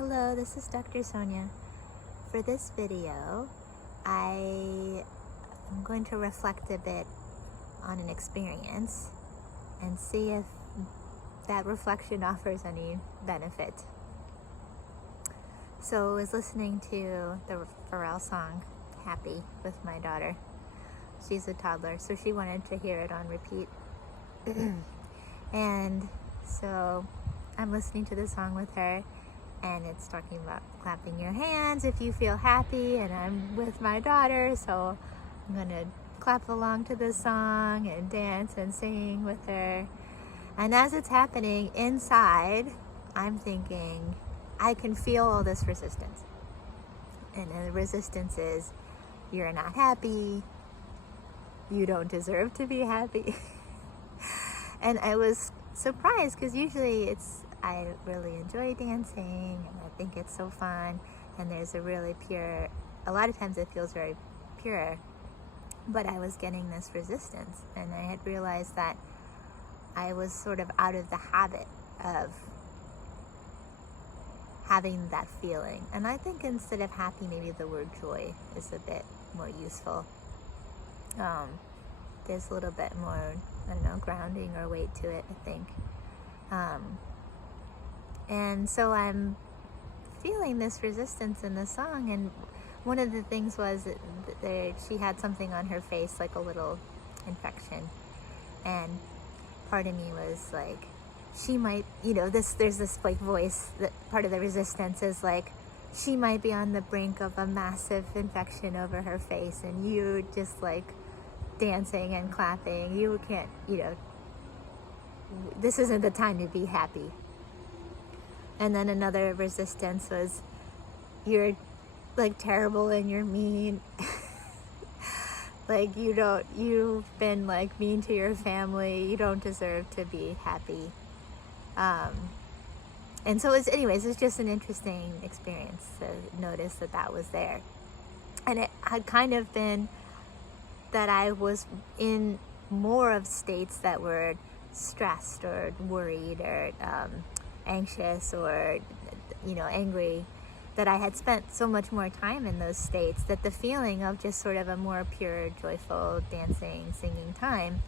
Hello, this is Dr. Sonya. For this video, I am going to reflect a bit on an experience and see if that reflection offers any benefit. So I was listening to the Pharrell song, Happy, with my daughter. She's a toddler, so she wanted to hear it on repeat. And so I'm listening to the song with her, and it's talking about clapping your hands if you feel happy, and I'm with my daughter, so I'm gonna clap along to the song and dance and sing with her. And as it's happening inside, I'm thinking, I can feel all this resistance. And the resistance is, you're not happy, you don't deserve to be happy. And I was surprised, because usually I really enjoy dancing, and I think it's so fun, and there's a really pure, a lot of times it feels very pure, but I was getting this resistance, and I had realized that I was sort of out of the habit of having that feeling. And I think instead of happy, maybe the word joy is a bit more useful. There's a little bit more, I don't know, grounding or weight to it, I think. And so I'm feeling this resistance in the song, and one of the things was that she had something on her face, like a little infection, and part of me was like, she might, there's this like voice that part of the resistance is like, she might be on the brink of a massive infection over her face, and you just like dancing and clapping, you can't, this isn't the time to be happy. And then another resistance was, you're like terrible and you're mean. Like you've been like mean to your family, you don't deserve to be happy. And so it's just an interesting experience to notice that was there. And it had kind of been that I was in more of states that were stressed or worried or anxious or angry, that I had spent so much more time in those states that the feeling of just sort of a more pure, joyful, dancing, singing time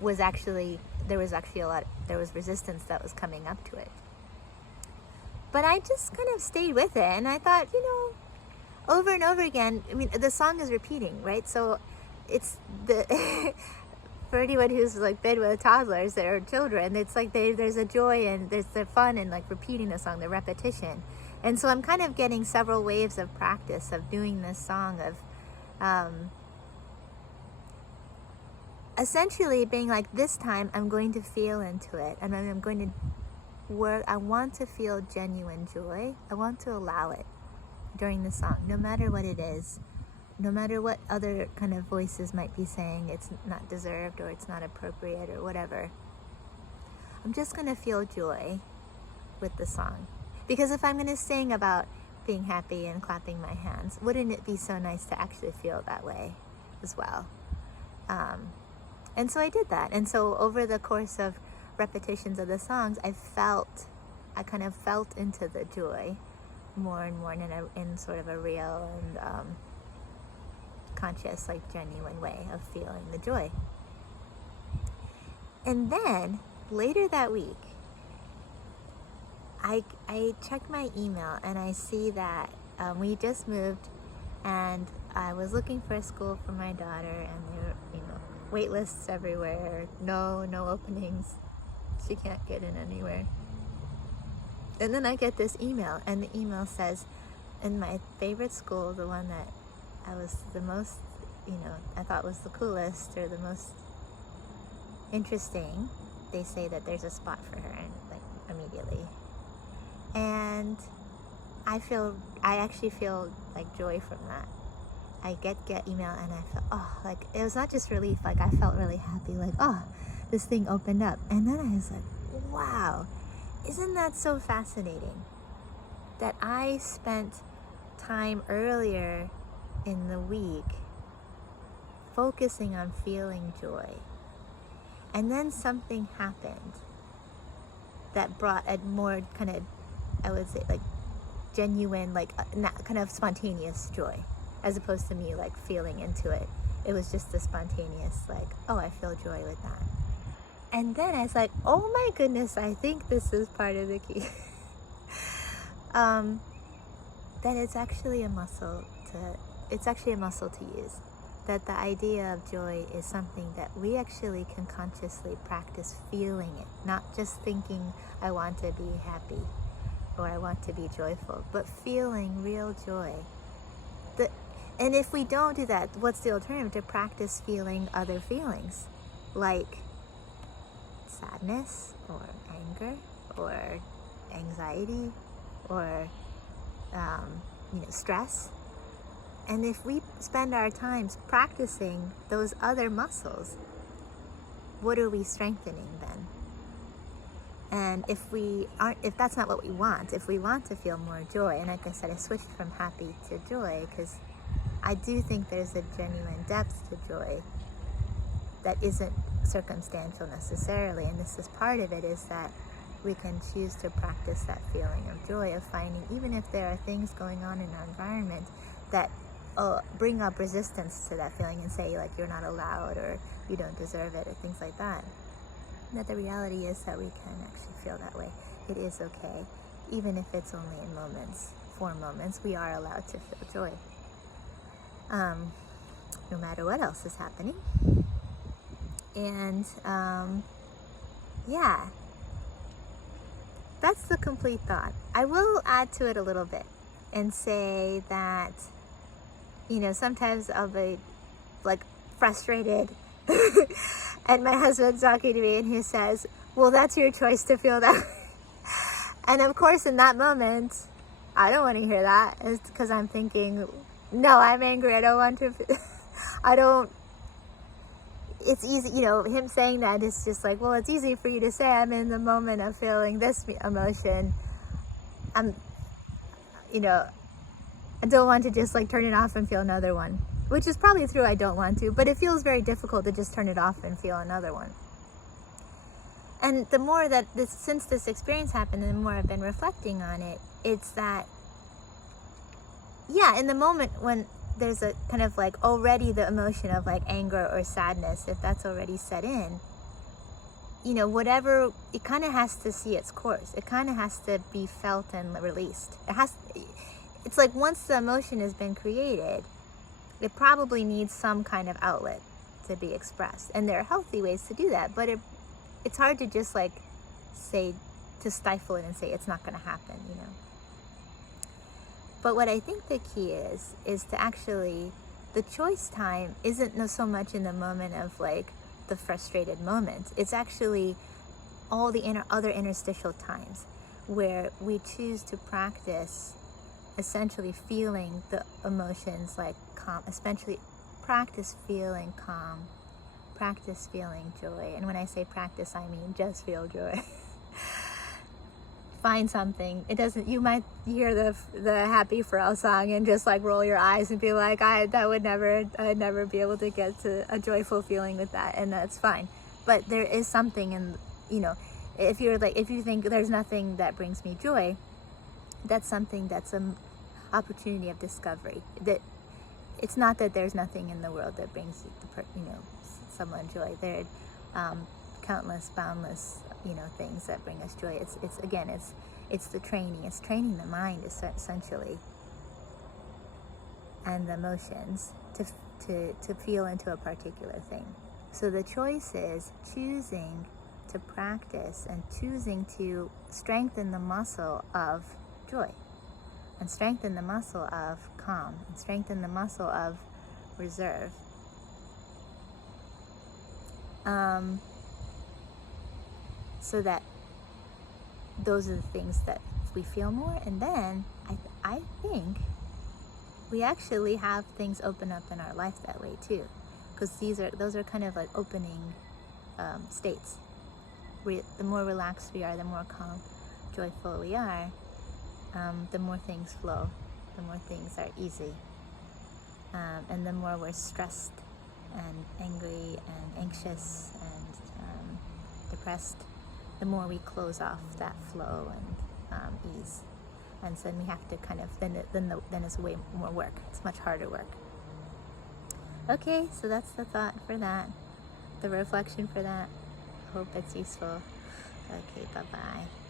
was actually, there was resistance that was coming up to it. But I just kind of stayed with it, and I thought, over and over again, I mean, the song is repeating, right? So it's for anyone who's like been with toddlers that are children, it's like there's a joy and there's the fun in like repeating the song, the repetition. And so I'm kind of getting several waves of practice of doing this song, of essentially being like, this time I'm going to feel into it, and I'm going to work. I want to feel genuine joy. I want to allow it during the song, no matter what it is. No matter what other kind of voices might be saying it's not deserved or it's not appropriate or whatever. I'm just going to feel joy with the song. Because if I'm going to sing about being happy and clapping my hands, wouldn't it be so nice to actually feel that way as well? And so I did that. And so over the course of repetitions of the songs, I kind of felt into the joy more and more in sort of a real and conscious, like genuine way of feeling the joy. And then later that week, I checked my email, and I see that we just moved, and I was looking for a school for my daughter, and there were wait lists everywhere, no openings, she can't get in anywhere. And then I get this email, and the email says, in my favorite school, the one that I was the most, I thought was the coolest or the most interesting, they say that there's a spot for her, and like immediately. And I actually feel like joy from that. I get email, and I felt, like it was not just relief, like I felt really happy, like, this thing opened up. And then I was like, wow, isn't that so fascinating that I spent time earlier in the week focusing on feeling joy, and then something happened that brought a more kind of, I would say, like genuine, like kind of spontaneous joy, as opposed to me like feeling into it. It was just a spontaneous, like, oh, I feel joy with that. And then I was like, oh my goodness, I think this is part of the key. That it's actually a muscle to use. That the idea of joy is something that we actually can consciously practice feeling it, not just thinking I want to be happy or I want to be joyful, but feeling real joy. And if we don't do that, what's the alternative? To practice feeling other feelings, like sadness or anger or anxiety or stress. And if we spend our times practicing those other muscles, what are we strengthening then? And if that's not what we want, if we want to feel more joy, and like I said, I switched from happy to joy because I do think there's a genuine depth to joy that isn't circumstantial necessarily, and this is part of it, is that we can choose to practice that feeling of joy, of finding, even if there are things going on in our environment that bring up resistance to that feeling and say, like, you're not allowed or you don't deserve it or things like that, that the reality is that we can actually feel that way. It is okay. Even if it's only in moments, for moments, we are allowed to feel joy. No matter what else is happening. And yeah, that's the complete thought. I will add to it a little bit and say that, sometimes I'll be like frustrated and my husband's talking to me and he says, well, that's your choice to feel that. And of course, in that moment, I don't want to hear that. It's because I'm thinking, no, I'm angry. I don't want to, it's easy, him saying that is just like, well, it's easy for you to say I'm in the moment of feeling this emotion. I don't want to just like turn it off and feel another one, which is probably true. I don't want to, but it feels very difficult to just turn it off and feel another one. And the more that since this experience happened, and the more I've been reflecting on it, it's that, yeah, in the moment when there's a kind of like already the emotion of like anger or sadness, if that's already set in, whatever, it kind of has to see its course. It kind of has to be felt and released. It's like once the emotion has been created, it probably needs some kind of outlet to be expressed. And there are healthy ways to do that, but it's hard to just like say, to stifle it and say it's not going to happen, But what I think the key is to actually, the choice time isn't so much in the moment of like the frustrated moment. It's actually all the other interstitial times where we choose to practice essentially feeling the emotions like calm, especially practice feeling calm, practice feeling joy. And when I say practice, I mean just feel joy. Find something. It doesn't, you might hear the Happy Pharrell song and just like roll your eyes and be like, I'd never be able to get to a joyful feeling with that, and that's fine. But there is something in, if you think there's nothing that brings me joy, that's something that's an opportunity of discovery. That it's not that there's nothing in the world that brings someone joy. There are countless, boundless things that bring us joy. It's the training. It's training the mind essentially, and the emotions to feel into a particular thing. So the choice is choosing to practice and choosing to strengthen the muscle of joy, and strengthen the muscle of calm, and strengthen the muscle of reserve. So that those are the things that we feel more, and then I think we actually have things open up in our life that way too, because those are kind of like opening states. The more relaxed we are, the more calm, joyful we are, the more things flow, the more things are easy, and the more we're stressed and angry and anxious and depressed, the more we close off that flow and ease. and so then we have to kind of then it's way more work. It's much harder work. Okay, so that's the thought for that, the reflection for that. Hope it's useful. Okay, bye bye.